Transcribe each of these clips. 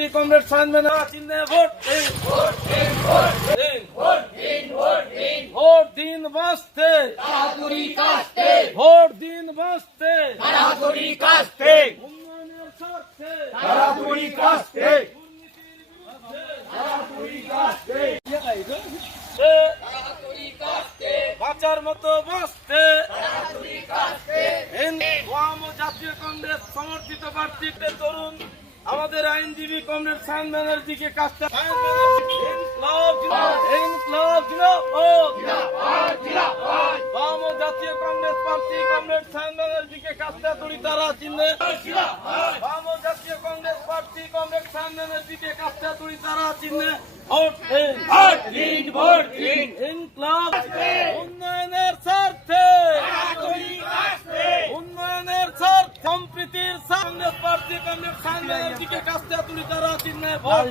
প্রার্থী কমরেড সায়ন চিহ্নে ভোট দিন, ভোট দিন বাঁচতে, ভোট দিন বাঁচতে, উন্নয়নের স্বার্থে, বাঁচার মতো বাঁচতে জাতীয় কংগ্রেস সমর্থিত প্রার্থী তরুণ আমাদের আইনজীবী কমরেড সায়ন ব্যানার্জিকে কাজটা জাতীয় কংগ্রেস প্রার্থী কমরেড সায়ন ব্যানার্জিকে কাজটা তুলি তারা চিহ্নে, জাতীয় কংগ্রেস প্রার্থী কমরেড সায়ন ব্যানার্জিকে কাজটা তুলি তারা চিহ্নে ভোট দিন, ভোট দিন, ইনকলাব উন্নয়নের স্বার্থে, উন্নয়নের স্বার্থে, সম্প্রীতির কংগ্রেস প্রার্থী কমরেড সায়ন ব্যানার্জিকে কাজটা তুলি তারা চিহ্নে ভোট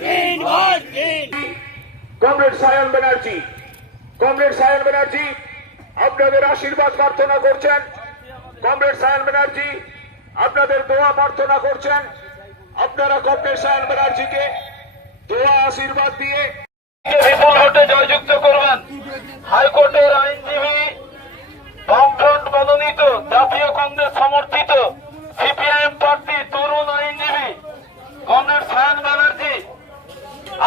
দিন, ভোট দিন। কমরেড সায়ন ব্যানার্জি, কমরেড সায়ন ব্যানার্জি আপনাদের আশীর্বাদ প্রার্থনা করছেন। কমরেড সায়ন ব্যানার্জি আপনাদের দোয়া প্রার্থনা করছেন। আপনারা কমরেড সায়ন ব্যানার্জিকে দোয়া আশীর্বাদ দিয়ে বিপুল ভোটে জয়যুক্ত করবেন। হাইকোর্টের আইনজীবী, বামফ্রন্ট মনোনীত জাতীয় কংগ্রেস সমর্থিত সিপিআইএম প্রার্থী তরুণ আইনজীবী কমরেড সায়ন ব্যানার্জি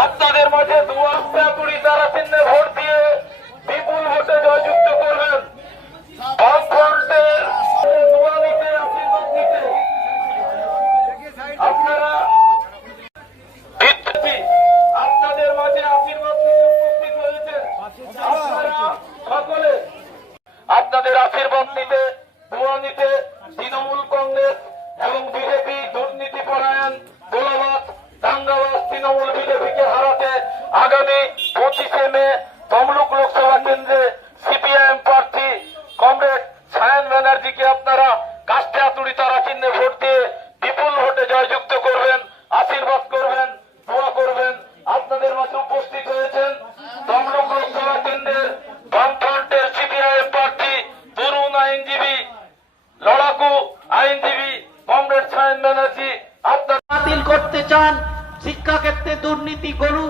আপনাদের মাঝে দুয়াশা কুড়ি তারা চিহ্নে ভোট দিয়ে বিপুল ভোটে জয়যুক্ত করবেন। বামফ্রন্টের দোয়া নিতে, আশীর্বাদ নিতে আপনারা আপনাদের মাঝে আশীর্বাদ নিতে উপস্থিত হয়েছেন। আপনারা সকলে আপনাদের আশীর্বাদ নিতে, দোয়া নিতে তৃণমূল কংগ্রেস এবং বিজেপি দুর্নীতি পরায়ণ, গোলাবাজ, দাঙ্গাবাজ তৃণমূল বিজেপিকে হারাতে আগামী 25শে মে তমলুক লোকসভা কেন্দ্রে সিপিআইএম প্রার্থী কমরেড সায়ন ব্যানার্জিকে আপনারা কাস্তে হাতুড়ি তারা চিহ্নে ভোট দিয়ে বিপুল ভোটে জয়যুক্ত করবেন, আশীর্বাদ করবেন, দোয়া করবেন। আপনাদের মাঝে উপস্থিত হয়েছেন তমলুক লোকসভা কেন্দ্রের বামফ্রন্টের সিপিআইএম প্রার্থী তরুণ আইনজীবী, লড়াকু আইনজীবী কমরেড সায়ন ব্যানার্জি। আপনার বাতিল করতে চান শিক্ষাক্ষেত্রে দুর্নীতি, গরু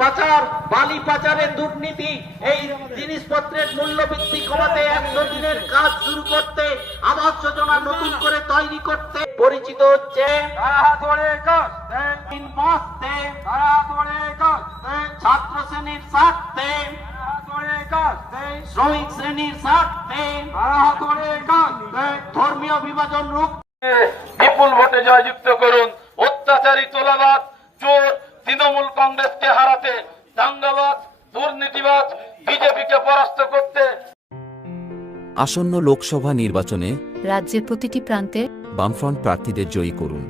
পাচার, বালি পাচারের দুর্নীতি, এই জিনিসপত্রের মূল্য বৃদ্ধি কমাতে, 100 দিনের কাজ শুরু করতে, আবাস যোজনা নতুন করে তৈরি করতে, পরিচিত হচ্ছে ছাত্র শ্রেণীর স্বার্থে, শ্রমিক শ্রেণীর স্বার্থে, ধর্মীয় বিভাজন রূপ বিপুল ভোটে জয়যুক্ত করুন। অত্যাচারী, তোলাবাজ, চোর তৃণমূল কংগ্রেসকে হারাতে, দাঙ্গাবাজ, দুর্নীতিবাজ বিজেপিকে পরাস্ত করতে। আসন্ন লোকসভা নির্বাচনে রাজ্যের প্রতিটি প্রান্তে বামফ্রন্ট প্রার্থীদের জয়ী করুন।